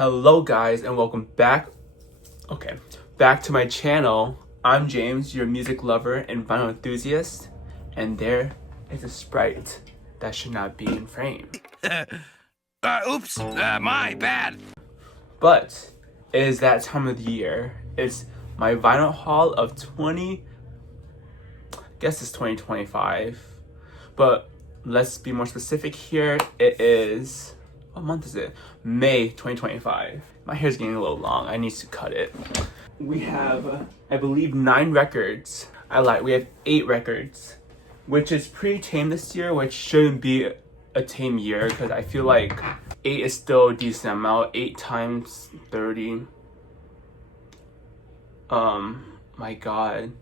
Hello guys and welcome back to my channel. I'm James, your music lover and vinyl enthusiast, and there is a sprite that should not be in frame. Oops, my bad. But it is that time of the year. It's my vinyl haul of 2025, but let's be more specific here. It is, what month is it? May 2025. My hair's getting a little long. I need to cut it. We have, I believe, 9 records. We have 8 records, which is pretty tame this year, which shouldn't be a tame year because I feel like 8 is still a decent amount. 8 times 30. My God,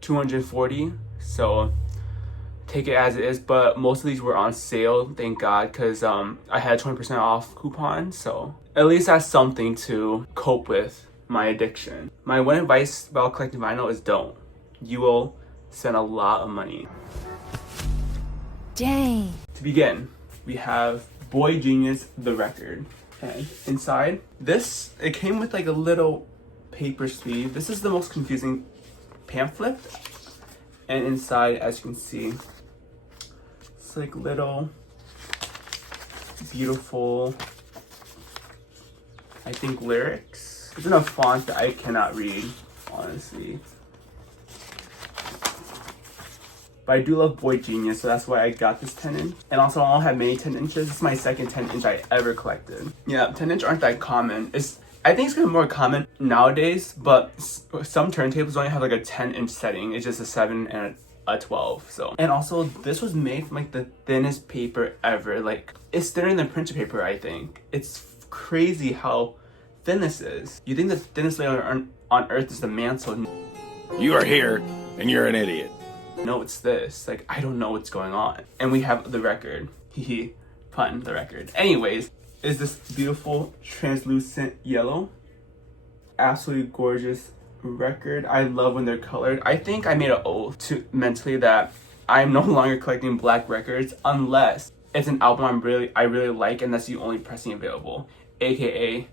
240. So take it as it is, but most of these were on sale, thank God, because I had a 20% off coupon, so at least that's something to cope with my addiction. My one advice about collecting vinyl is don't. You will spend a lot of money. Dang. To begin, we have Boygenius, the record. Okay, inside, it came with like a little paper sleeve. This is the most confusing pamphlet. And inside, as you can see, it's like little, beautiful, I think, lyrics. It's in a font that I cannot read, honestly. But I do love Boygenius, so that's why I got this 10-inch. And also, I don't have many 10-inches. This is my second 10-inch I ever collected. Yeah, 10-inch aren't that common. I think it's gonna be more common nowadays, but some turntables only have like a 10-inch setting. It's just a 7 and a 12. So, and also this was made from like the thinnest paper ever. Like, it's thinner than printer paper, I think. It's crazy how thin this is. You think the thinnest layer on earth is the mantle. You are here, and you're an idiot. No, it's this. Like, I don't know what's going on. And we have the record. Hee pun, the record. Anyways, is this beautiful translucent yellow. Absolutely gorgeous record. I love when they're colored. I think I made an oath to mentally that I'm no longer collecting black records unless it's an album I really like and that's the only pressing available, aka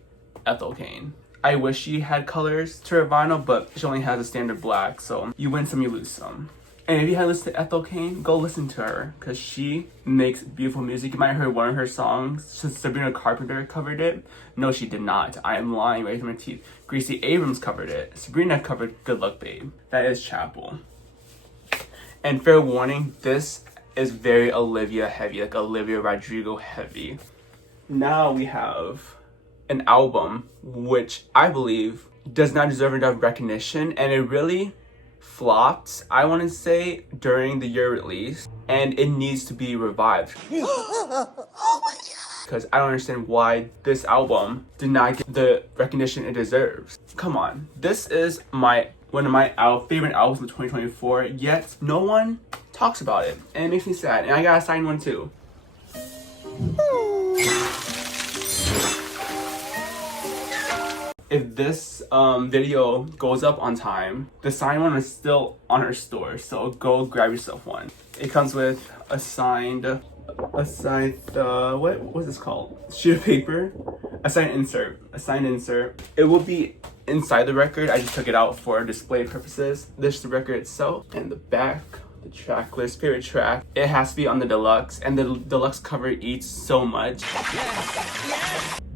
Ethel Cain. I wish she had colors to her vinyl, but she only has a standard black, so you win some, you lose some. And if you haven't listened to Ethel Cain, go listen to her, because she makes beautiful music. You might have heard one of her songs. Sabrina Carpenter covered it. No, she did not. I am lying right through my teeth. Gracie Abrams covered it. Sabrina covered Good Luck Babe. That is Chapel. And fair warning, this is very Olivia heavy, like Olivia Rodrigo heavy. Now we have an album which I believe does not deserve enough recognition, and it really flopped, I want to say, during the year release, and it needs to be revived. Oh my God. Because I don't understand why this album did not get the recognition it deserves. Come on, this is one of my favorite albums of 2024, yet no one talks about it, and it makes me sad, and I got a signed one too. If this video goes up on time, the signed one is still on her store, so go grab yourself one. It comes with a signed, what is this called? Sheet of paper, a signed insert. It will be inside the record. I just took it out for display purposes. This is the record itself, and the back, the track list, favorite track. It has to be on the deluxe, and the deluxe cover eats so much.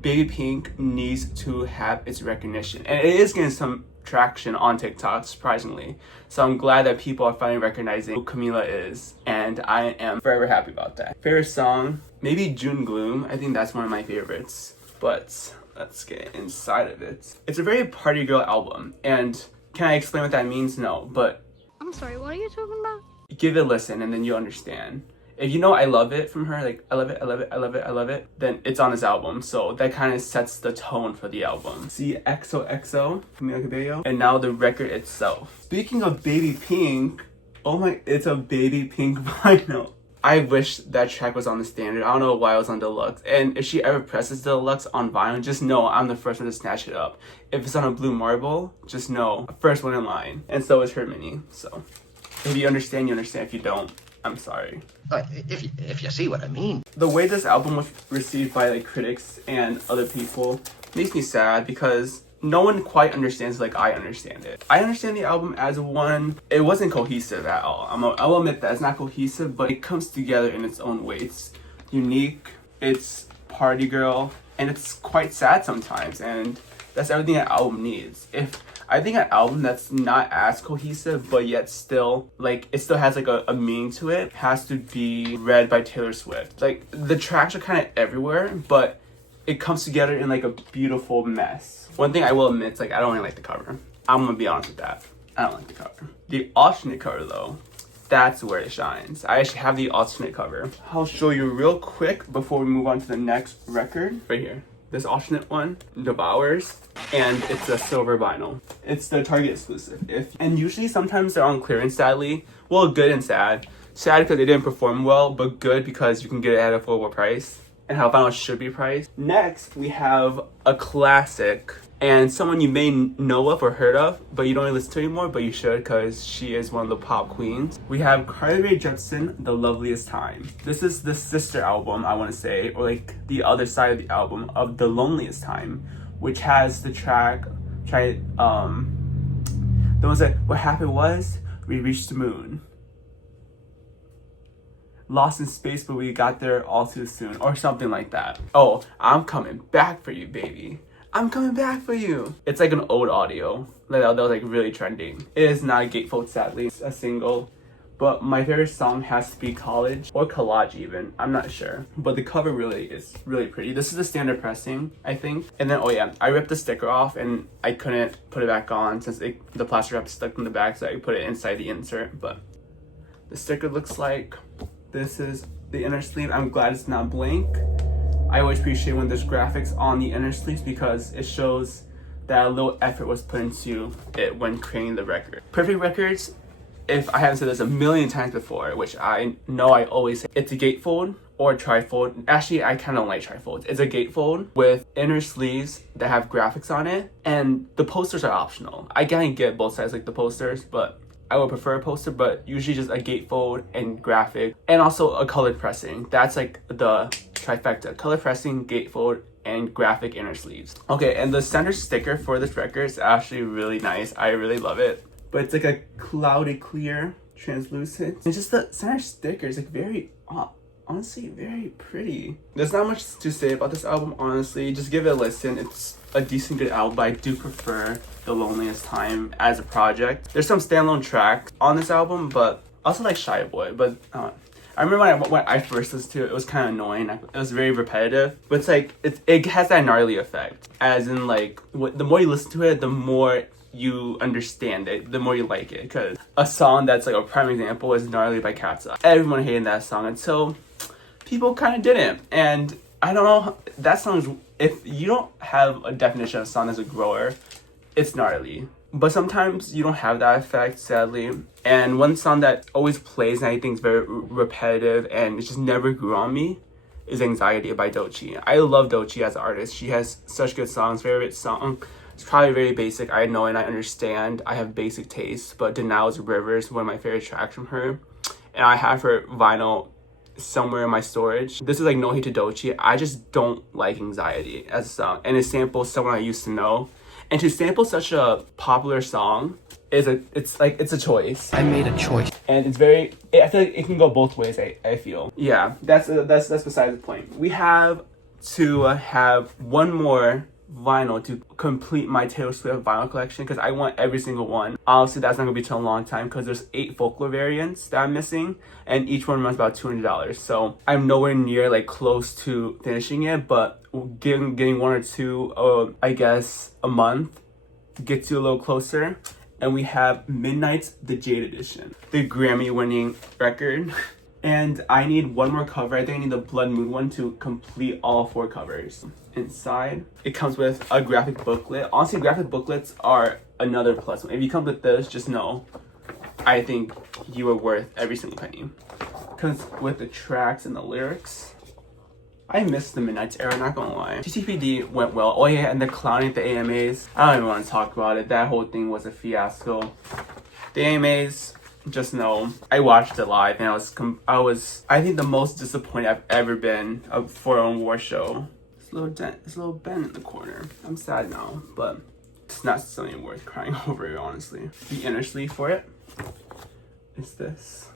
Baby Pink needs to have its recognition, and it is getting some traction on TikTok, surprisingly. So I'm glad that people are finally recognizing who Camila is, and I am forever happy about that. Favorite song, maybe June Gloom. I think that's one of my favorites, but let's get inside of it. It's a very party girl album, and can I explain what that means? No, but I'm sorry, what are you talking about? give it a listen and then you'll understand. If you know I Love It from her, like I love it, then it's on this album. So that kind of sets the tone for the album. See XOXO, Camila Cabello, and now the record itself. Speaking of Baby Pink, it's a Baby Pink vinyl. I wish that track was on the standard. I don't know why it was on deluxe. And if she ever presses deluxe on vinyl, just know I'm the first one to snatch it up. If it's on a blue marble, just know, first one in line. And so is her mini. So if you understand, you understand. If you don't, I'm sorry. If you see what I mean. The way this album was received by like critics and other people makes me sad because no one quite understands like I understand it. I understand the album as one. It wasn't cohesive at all. I'll admit that it's not cohesive, but it comes together in its own way. It's unique, it's party girl, and it's quite sad sometimes, and that's everything an album needs. I think an album that's not as cohesive but yet still like it still has like a meaning to it has to be Red by Taylor Swift. Like the tracks are kind of everywhere, but it comes together in like a beautiful mess. One thing I will admit is like I don't really like the cover. I'm gonna be honest with that. I don't like the cover. The alternate cover though, that's where it shines. I actually have the alternate cover. I'll show you real quick before we move on to the next record. Right here. This alternate one, Devours, and it's a silver vinyl. It's the Target exclusive. And usually sometimes they're on clearance, sadly. Well, good and sad. Sad because they didn't perform well, but good because you can get it at a affordable price and how vinyl should be priced. Next, we have a classic and someone you may know of or heard of, but you don't really listen to anymore, but you should because she is one of the pop queens. We have Rae Jepsen, The Loveliest Time. This is the sister album, I want to say, or like the other side of the album of The Loneliest Time, which has the track, the ones that, what happened was, we reached the moon. Lost in space, but we got there all too soon, or something like that. Oh, I'm coming back for you, baby. I'm coming back for you. It's like an old audio that was like really trending. It is not a gatefold, sadly. It's a single, but my favorite song has to be College or Collage even. I'm not sure, but the cover really is really pretty. This is the standard pressing, I think. And then, oh yeah, I ripped the sticker off and I couldn't put it back on since the plastic wrap stuck in the back, so I put it inside the insert. But the sticker looks like this is the inner sleeve. I'm glad it's not blank. I always appreciate when there's graphics on the inner sleeves because it shows that a little effort was put into it when creating the record. Perfect Records, if I haven't said this a million times before, which I know I always say, it's a gatefold or a trifold. Actually, I kind of don't like trifolds. It's a gatefold with inner sleeves that have graphics on it, and the posters are optional. I can't get both sides like the posters, but I would prefer a poster, but usually just a gatefold and graphic, and also a colored pressing. That's like the trifecta: color pressing, gatefold, and graphic inner sleeves. Okay, and the center sticker for this record is actually really nice. I really love it. But it's like a cloudy clear, translucent. And just the center sticker is like very, honestly, very pretty. There's not much to say about this album, honestly. Just give it a listen. It's a decent good album, but I do prefer The Loneliest Time as a project. There's some standalone tracks on this album, but also like Shy Boy. But I remember when I first listened to it, it was kind of annoying. It was very repetitive, but it's like it has that gnarly effect. As in, like the more you listen to it, the more you understand it, the more you like it. Because a song that's like a prime example is Gnarly by Cat's Eye. Everyone hated that song until people kind of didn't. And I don't know, that song's, if you don't have a definition of a song as a grower, it's gnarly. But sometimes you don't have that effect, sadly. And one song that always plays and I think is very repetitive and it just never grew on me is Anxiety by Doechii. I love Doechii as an artist. She has such good songs, favorite song. It's probably very basic, I know and I understand. I have basic taste, but Denial's River is one of my favorite tracks from her. And I have her vinyl somewhere in my storage. This is like no hate to Doechii. I just don't like Anxiety as a song. And it samples someone I used to know. And to sample such a popular song it's a choice. I made a choice. And it's very, I feel like it can go both ways, I feel. Yeah, that's beside the point. We have to have one more vinyl to complete my Taylor Swift vinyl collection because I want every single one. Honestly, that's not gonna be till a long time because there's 8 folklore variants that I'm missing and each one runs about $200. So I'm nowhere near like close to finishing it, but getting 1 or 2 I guess a month gets you a little closer. And we have Midnight's The Jade Edition, the Grammy winning record. And I need one more cover. I think I need the Blood Moon one to complete all 4 covers. Inside, it comes with a graphic booklet. Honestly, graphic booklets are another plus one. If you come with this, just know, I think you are worth every single penny. Comes with the tracks and the lyrics. I missed the Midnight's era, not gonna lie. TTPD went well. Oh yeah, and the clowning at the AMAs. I don't even want to talk about it. That whole thing was a fiasco. The AMAs, just know I watched it live and I think the most disappointed I've ever been for an award show. It's a little dent, it's a little bend in the corner. I'm sad now, but it's not something worth crying over, honestly. The inner sleeve for it is this.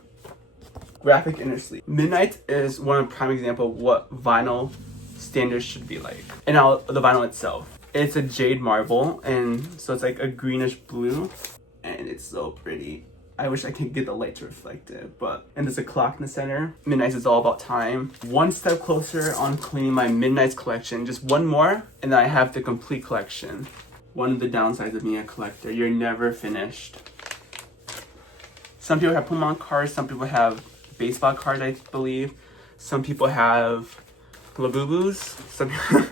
Graphic inner sleeve. Midnight is one prime example of what vinyl standards should be like. And now the vinyl itself. It's a jade marble, and so it's like a greenish blue, and it's so pretty. I wish I could get the light to reflect it, and there's a clock in the center. Midnight is all about time. One step closer on cleaning my Midnight's collection. Just one more, and then I have the complete collection. One of the downsides of being a collector, you're never finished. Some people have Pokemon cards, some people have baseball cards, I believe. Some people have Labubus. Some people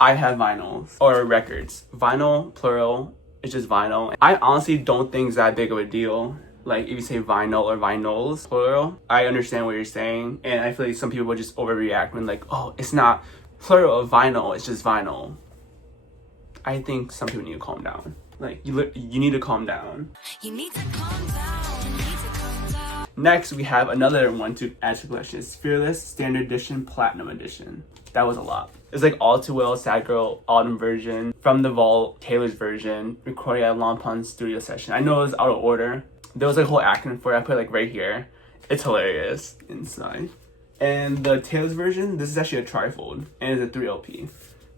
I have vinyls or records. Vinyl, plural, it's just vinyl. I honestly don't think it's that big of a deal. Like if you say vinyl or vinyls, plural, I understand what you're saying. And I feel like some people will just overreact when like, oh, it's not plural of vinyl, it's just vinyl. I think some people need to calm down. Like you need to calm down. You need to calm down. You need to calm down. Next, we have another one to add to the collection. It's Fearless Standard Edition, Platinum Edition. That was a lot. It's like All Too Well, Sad Girl, Autumn version, From the Vault, Taylor's version, recorded at Long Pond Studio Session. I know it was out of order. There was like a whole acronym for it. I put it like right here. It's hilarious inside. And the Taylor's version, this is actually a trifold, and it's a 3 LP.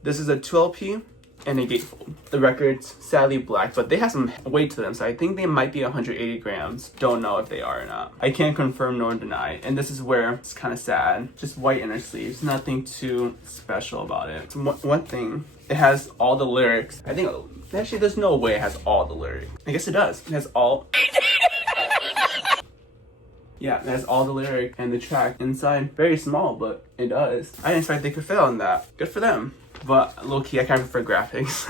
This is a 2 LP and a gatefold. The record's sadly black, but they have some weight to them, so I think they might be 180 grams. Don't know if they are or not. I can't confirm nor deny. And this is where it's kind of sad. Just white inner sleeves, nothing too special about it. It's one thing, it has all the lyrics. I think, actually there's no way it has all the lyrics. I guess it does. It has all... Yeah, it has all the lyric and the track inside. Very small, but it does. I didn't expect they could fail on that. Good for them. But low-key, I kind of prefer graphics.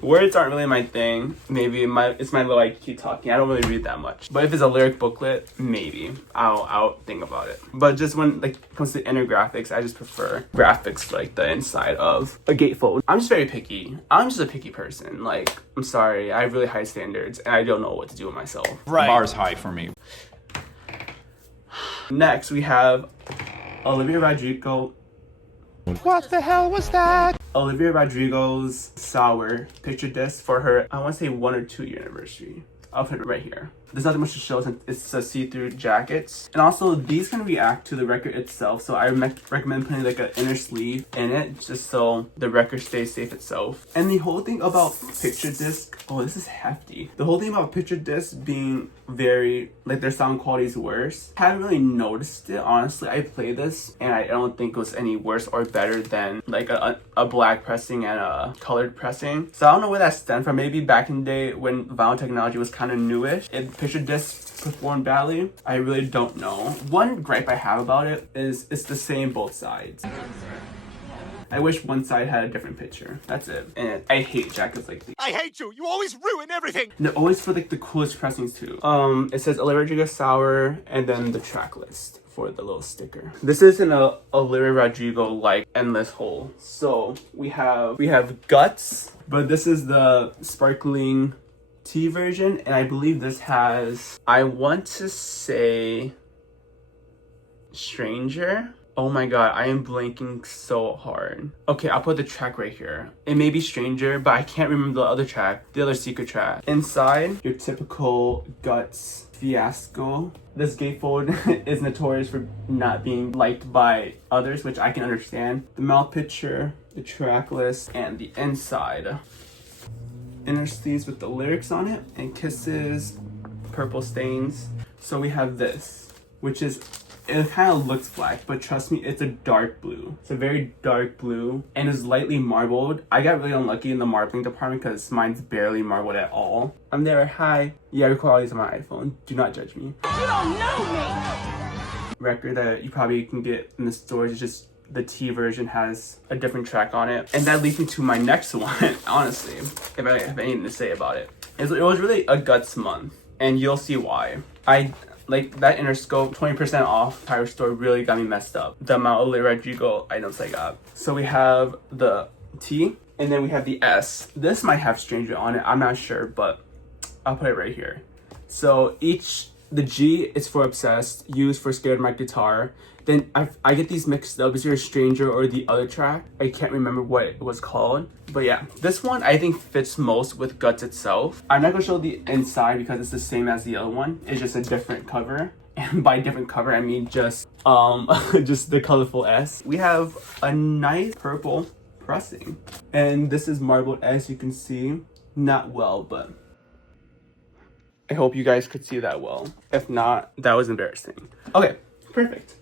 Words aren't really my thing. Maybe it's my little IQ talking. I don't really read that much. But if it's a lyric booklet, maybe I'll think about it. But just when like it comes to inner graphics, I just prefer graphics for like the inside of a gatefold. I'm just very picky. I'm just a picky person. Like, I'm sorry, I have really high standards and I don't know what to do with myself. Right. Bar's high for me. Next, we have Olivia Rodrigo. What the hell was that? Olivia Rodrigo's Sour picture disc for her, I want to say 1 or 2 year anniversary. I'll put it right here. There's nothing much to show since it's a see-through jackets. And also, these can react to the record itself, so I recommend putting like an inner sleeve in it, just so the record stays safe itself. And the whole thing about picture disc, oh, this is hefty. The whole thing about picture disc being very, like their sound quality is worse. I haven't really noticed it, honestly. I played this, and I don't think it was any worse or better than like a black pressing and a colored pressing. So I don't know where that stemmed from. Maybe back in the day when vinyl technology was kind of newish, picture disc performed badly. I really don't know. One gripe I have about it is it's the same both sides. I wish one side had a different picture. That's it. And I hate jackets like these. I hate you. You always ruin everything. And they're always for like the coolest pressings too. It says Olivia Rodrigo Sour and then the track list for the little sticker. This isn't a Olivia Rodrigo like endless hole. So we have Guts, but this is the sparkling tea version, and I believe this has, I want to say, Stranger. Oh my god, I am blanking so hard. Okay, I'll put the track right here. It may be Stranger, but I can't remember the other track, the other secret track. Inside, your typical Guts fiasco. This gatefold is notorious for not being liked by others, which I can understand. The mouth picture, the track list, and the inside. Inner sleeves with the lyrics on it, and kisses, purple stains. So we have this, which is, it kind of looks black, but trust me, it's a dark blue. It's a very dark blue and is lightly marbled. I got really unlucky in the marbling department because mine's barely marbled at all. I'm there, hi. Yeah, I record all these on my iPhone. Do not judge me. You don't know me! Record that you probably can get in the stores is just the T version has a different track on it. And that leads me to my next one, honestly, if I have anything to say about it. It was really a Guts month, and you'll see why. I like that Interscope 20% off Pirate Store really got me messed up. The amount of Olivia Rodrigo items I got. So we have the T, and then we have the S. This might have Stranger on it, I'm not sure, but I'll put it right here. So the G is for obsessed, U is for scared my guitar. Then I get these mixed up. Is there a stranger or the other track? I can't remember what it was called. But yeah, this one I think fits most with Guts itself. I'm not gonna show the inside because it's the same as the other one. It's just a different cover. And by different cover, I mean just just the colorful S. We have a nice purple pressing. And this is marbled, as you can see. Not well, but I hope you guys could see that well. If not, that was embarrassing. Okay, perfect.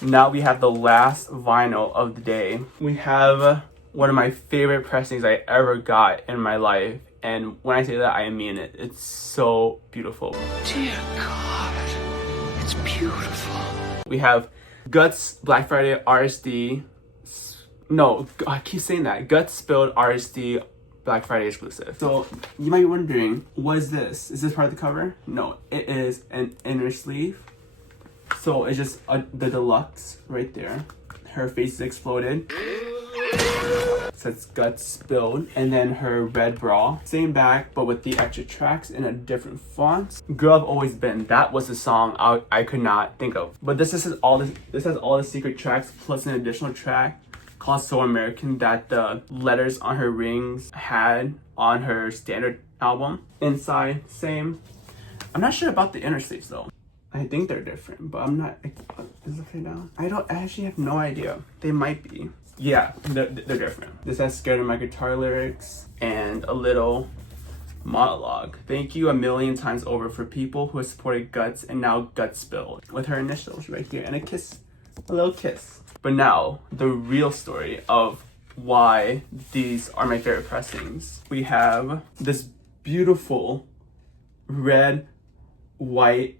Now we have the last vinyl of the day. We have one of my favorite pressings I ever got in my life. And when I say that, I mean it. It's so beautiful. Dear God, it's beautiful. We have Guts Black Friday RSD. No, I keep saying that. Guts Spilled RSD Black Friday exclusive. So you might be wondering, what is this? Is this part of the cover? No, it is an inner sleeve. So it's just the deluxe right there. Her face is exploded. Says Guts Spilled. And then her red bra. Same back, but with the extra tracks in a different font. Girl I've Always Been. That was the song I could not think of. But this has all the secret tracks plus an additional track called So American that the letters on her rings had on her standard album. Inside, same. I'm not sure about the inner sleeves though. I think they're different, but I'm not. Is it okay now? I actually have no idea. They might be. Yeah, they're different. This has Scared of My Guitar lyrics and a little monologue. Thank you a million times over for people who have supported Guts and now Guts Spilled. With her initials right here and a kiss. A little kiss. But now, the real story of why these are my favorite pressings. We have this beautiful red, white,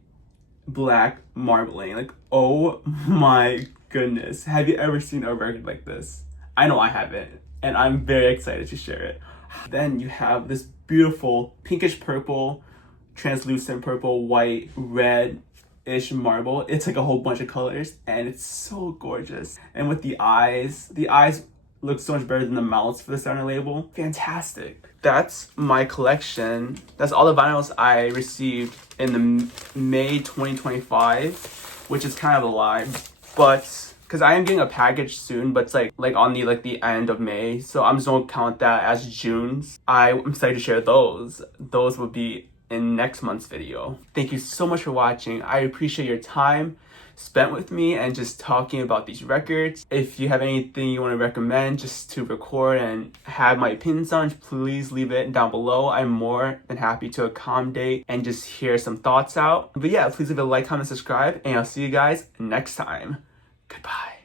black marbling. Like, oh my goodness. Have you ever seen a record like this? I know I haven't, and I'm very excited to share it. Then you have this beautiful pinkish purple, translucent purple, white, red-ish marble. It's like a whole bunch of colors, and it's so gorgeous. And with the eyes look so much better than the mouths for the center label. Fantastic. That's my collection. That's all the vinyls I received in the May 2025, which is kind of a lie, but because I am getting a package soon, but it's like on the end of May, so I'm just gonna count that as June's. I'm excited to share those. Those will be in next month's video. Thank you so much for watching. I appreciate your time spent with me and just talking about these records. If you have anything you want to recommend just to record and have my opinions on, please leave it down below. I'm more than happy to accommodate and just hear some thoughts out. But yeah, please leave a like, comment, subscribe, and I'll see you guys next time. Goodbye.